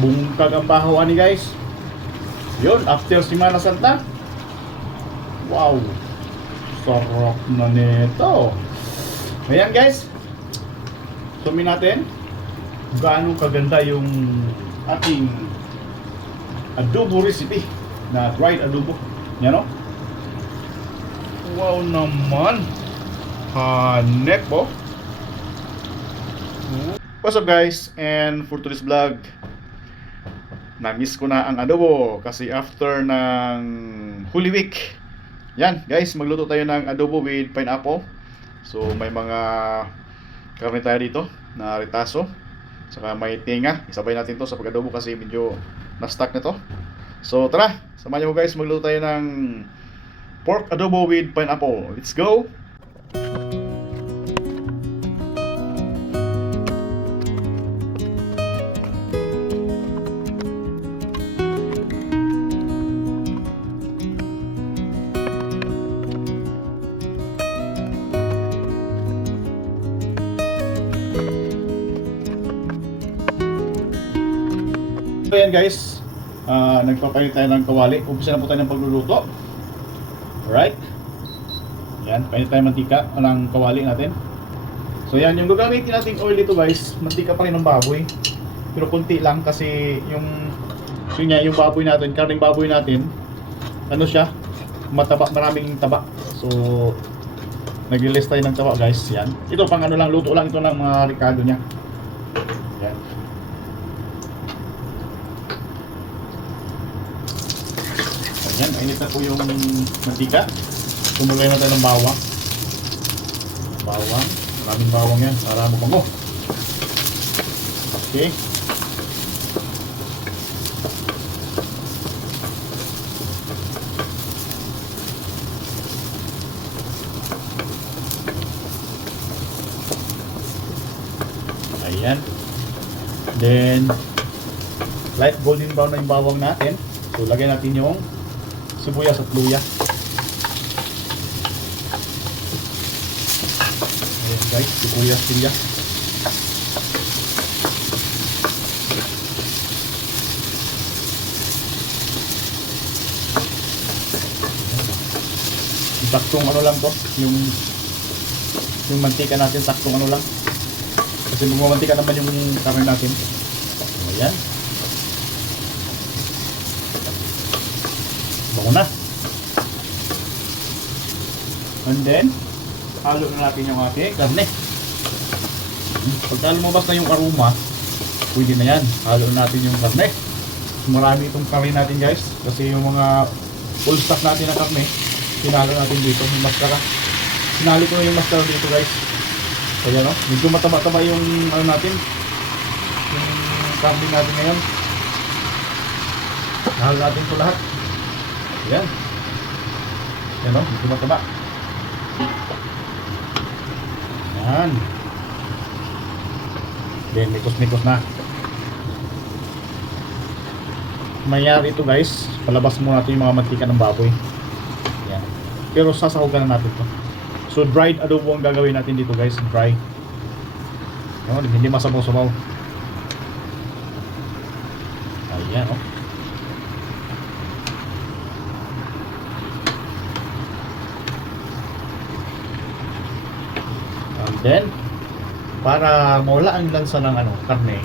Bungkag ang bahaw ni guys. Yun, after Semana Santa. Wow. Sarap na nito. Ayan guys. Sumin natin gaano kaganda yung ating adobo recipe na dried adobo. Yan o. Wow naman. Hanek po. What's up guys? And for today's vlog, na-miss ko na ang adobo kasi after ng Holy Week. Yan guys, magluto tayo ng adobo with pineapple. So may mga karne tayo dito na ritaso, saka may tinga. Isabay natin to sa pag-adobo kasi medyo na-stuck na to. So tara, samahan niyo ko guys, magluto tayo ng pork adobo with pineapple. Let's go! So yan guys, nagpapalit tayo ng kawali. Umpisa na po tayo ng pagluluto. Alright. Yan, painit tayo mantika ng kawali natin. So yan, yung gagamitin nating oil dito guys, mantika pa rin ng baboy. Pero kunti lang kasi yung yung baboy natin, karneng baboy natin, ano siya, mataba, maraming taba. So nag-release tayo ng taba guys. Yan. Ito pang ano lang, luto lang ito ng mga ricado niya. Yan. Yan, init na po yung mantika. Tumulay na tayo ng bawang. Bawang. Maraming bawang yan para mabango. Okay. Ayan. Then, light golden brown na yung bawang natin. So, lagyan natin yung sibuyas at luya. Ayan guys, sibuyas, luya. Saktong ano lang to, yung mantika natin, saktong ano lang. Kasi bumamantika naman yung karne natin. Ayan. Bango na. And then, halo na natin yung ating karne. Pagka lumabas na yung aroma, pwede na yan. Halo na natin yung karne. Marami itong karne natin guys. Kasi yung mga full stock natin na karne, sinalo natin dito. Yung maskara. Sinalo ko na yung maskara dito guys. Kaya no, medyo mataba-taba yung ano natin. Yung karne natin ngayon. Halo natin ito lahat. Yan. Yan o, medyo mataba. Yan. Then, mikos-mikos na. Mayari ito guys. Palabas muna natin yung mga mantika ng baboy. Yan. Pero sasahugan na natin ito. So, dried adobo ang gagawin natin dito guys. Dry. Yan, hindi masabaw-sabaw. Ayan o. Then, para mawala ang lansa ng karne,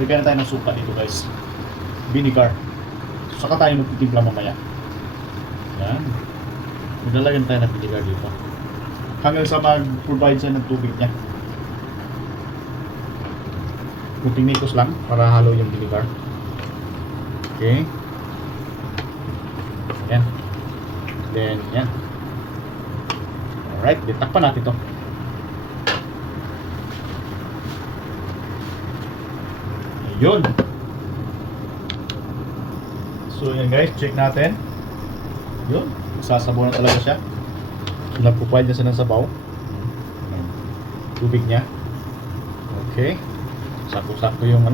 bigyan na tayo ng suka dito guys. Vinegar. Saka tayo magtitimpla mamaya. Yan. Maglalagyan tayo ng vinegar dito. Hanggang sa mag-provide siya ng tubig niya. Kunting nikos lang para halo yung vinegar. Okay. Yan. Then, yan. Alright, ditakpan natin ito. Yun. So yan guys, check natin. Yun, sasabaw na talaga siya. So nagpupwede siya ng sabaw. Tubig niya. Okay. Sakto-sakto yung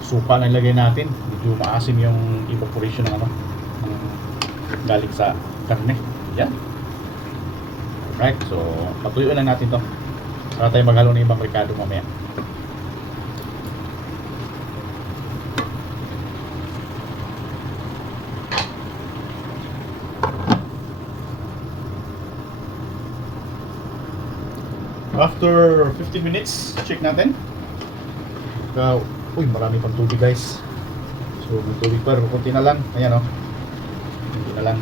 suka na ilagay natin. Medyo maasim yung evaporation ng galing sa karne. Yan. Alright, so patuyuin lang natin to para tayo maghalo ng ibang ricado mamaya. After 15 minutes, check natin. Uy, marami pang tubig guys. So, may tubig pa, kunti na lang. Ayan o. Kunti na lang.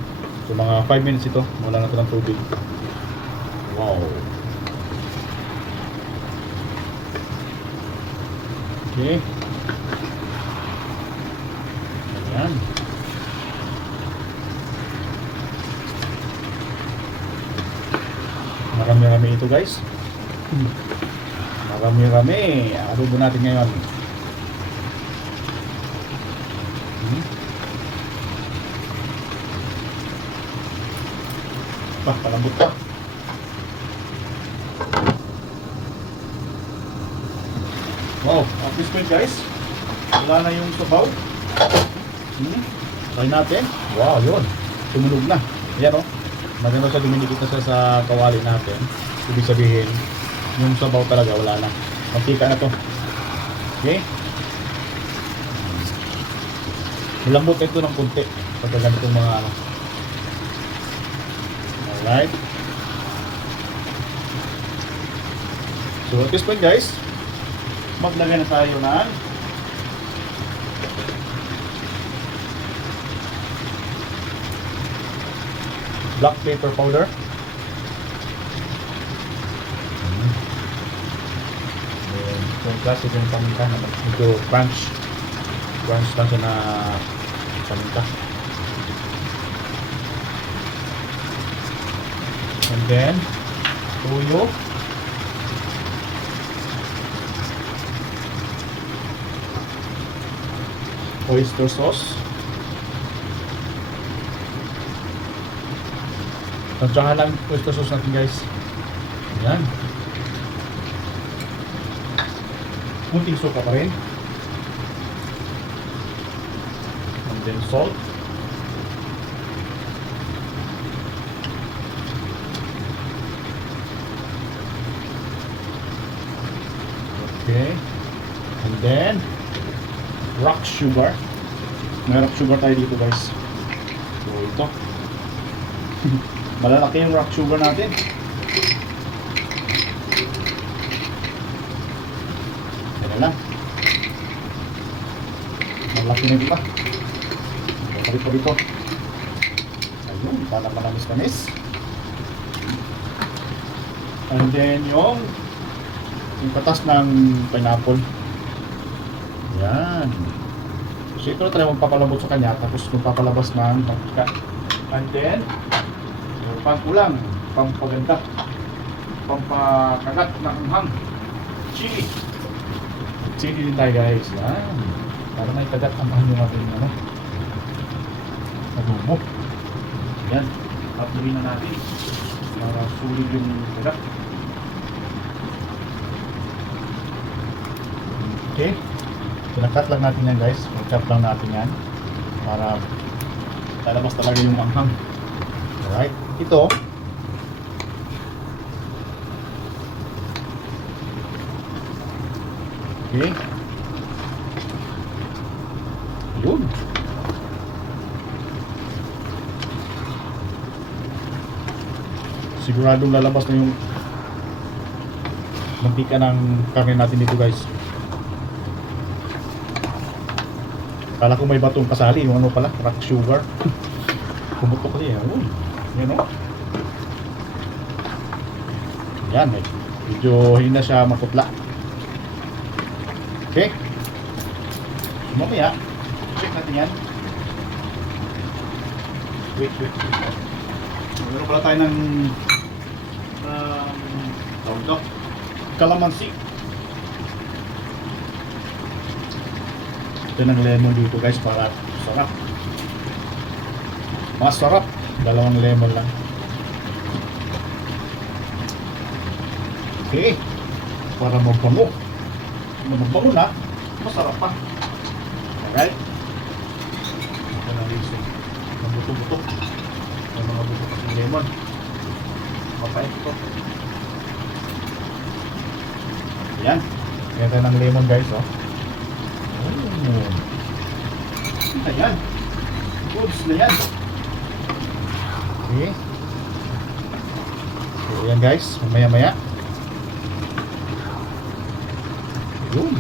So, mga 5 minutes ito. Wala na ito ng tubig. Wow. Okay. Ayan. Marami-rami ito guys. Marami-rami. Adobo natin ngayon. Palambot pa. Wow, at this point guys, wala na yung sabaw. Try natin. Wow, yun. Tumunog na. Ayan o. Maganda siya, duminikit na siya sa kawali natin. Ibig sabihin, yung sabaw talaga wala na. Mantika na to. Okay. Malambot na ito ng kunti. Pagka ganitong mga ano. Alright. So at this point guys, maglagay na tayo ng black pepper powder. Yung classic yung paminta na medyo crunch lang siya na paminta. And then toyo, oyster sauce, tansyahan lang oyster sauce natin guys. Ayan, kunting suka pa rin, and then salt. Okay, and then rock sugar. May rock sugar tayo dito guys. So ito malalaki yung rock sugar natin. Ayan lang, malaki na diba. Balik pa dito. Ayun, para manamis-namis. And then yung katas ng pineapple. Yan. So ito na tayo magpapalambot sa kanya. Tapos magpapalabas ng mantika. And then pangkulang, pampaganda, pampakagat ng anghang, chili. Chili din tayo guys. Yan. Para may kagat ang anghang yung ating ano, adobo. Yan. Patuloy na natin para sulit yung kagat. Okay, pinakat lang natin yan guys. Pinakat lang natin yan para lalabas talaga yung anghang. Alright, ito okay, yun. Siguradong lalabas na yung mantika ng karne natin dito guys. Kala ko may batong kasali, yung ano pala, rock sugar. Pumutok kasi yan. Yan o. Yan, medyo hindi na siya makutla. Okay. Mamaya, check natin yan. Wait. Meron pala tayo ng tawag ito, calamansi. Ito ng lemon dito guys para sarap. Masarap. Dalawang lemon lang. Okay. Para mabango. Mabango na, masarap pa. Alright. Ito na rin siya. Mabuto-buto. May mga buto ng lemon. Mapait ito. Ayan. Kaya tayo ng lemon guys oh. Ayan. Goods na yan. Okay. So yan guys, maya-maya Yun.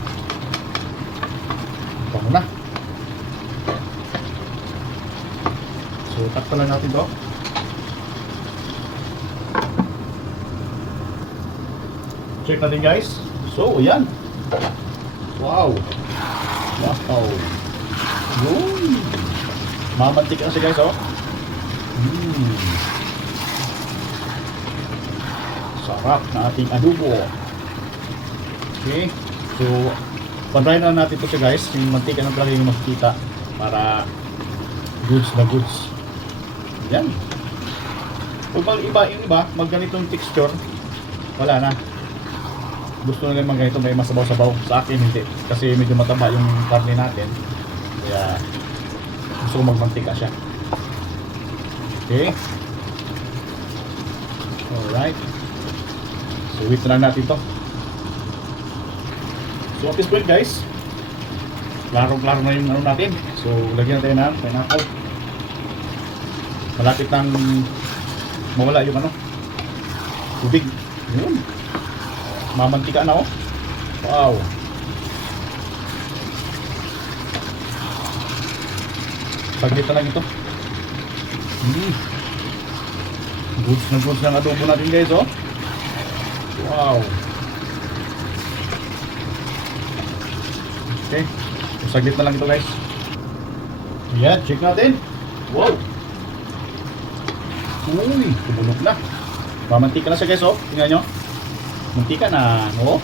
Bango na. So, takpan lang natin to. Check natin guys. So, ayan. Wow. Wow. Yun. Mamantik na siya guys, oh. Sarap na ating adobo. Okay. So, pantayin na natin ito siya guys. Yung mantika na talaga yung makikita para goods na goods. Yan. Kung iba, yung iba, magganitong texture, wala na. Gusto nila mga ganito may masabaw-sabaw. Sa akin hindi. Kasi medyo mataba yung karne natin. Kaya gusto ko magmantika siya. Okay. Alright. So wait na lang natin to. So at this point guys, klaro-klaro na yung ano natin. So lagyan natin ng pineapple. Malapit nang mawala yung ano, tubig. Yun. Mamantika na, oh. Wow. Saglit na lang ito. Goods na goods ng adobo natin guys, oh. Wow. Okay. Saglit na lang ito guys. Yan, check natin. Wow. Uy, tumunog na. Mamantika na siya guys, oh. Tingnan nyo. Mantika na, no?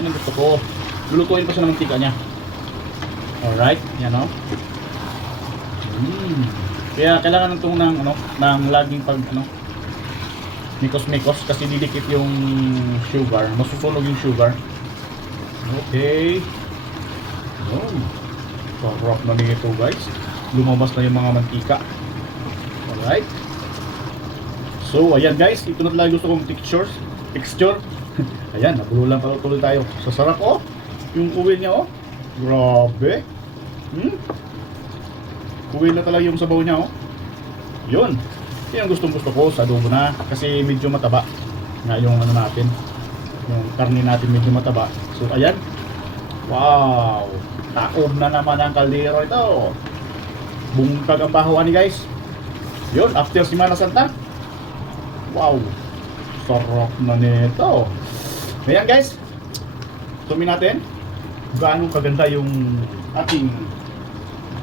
Yan ang gusto ko. Lulutuin ko siya ng mantika niya. Alright, yan, no? Kaya kailangan itong ng, ano, ng laging pag, ano, mikos-mikos kasi didikit yung sugar. Masusunog yung sugar. Okay. Yun. Sarap na nito guys. Lumabas na yung mga mantika. Alright. So, ayan guys. Ito na talaga gusto kong texture. Ayan, nabululan pa tuloy tayo. Sa sarap, oh. Yung uwin niya, oh. Grabe. Uwin na talaga yung sabaw niya, oh. Yun. Yan ang gustong gusto ko sa adobo na. Kasi medyo mataba na yung ano natin. Yung karne natin medyo mataba. So, ayan. Wow. Taob na naman ang kaldero ito. Bungkag ang bahawan ni guys. Yun, after Semana Santa. Wow. Sarap na nito. Ayan guys. Tumin natin gaano kaganda yung ating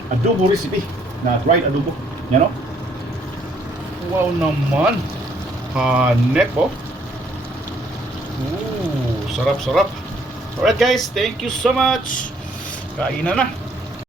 adobo recipe na dried adobo. Yan o. Wow naman. Hanek po. Sarap-sarap. Alright guys, thank you so much. Kainan na.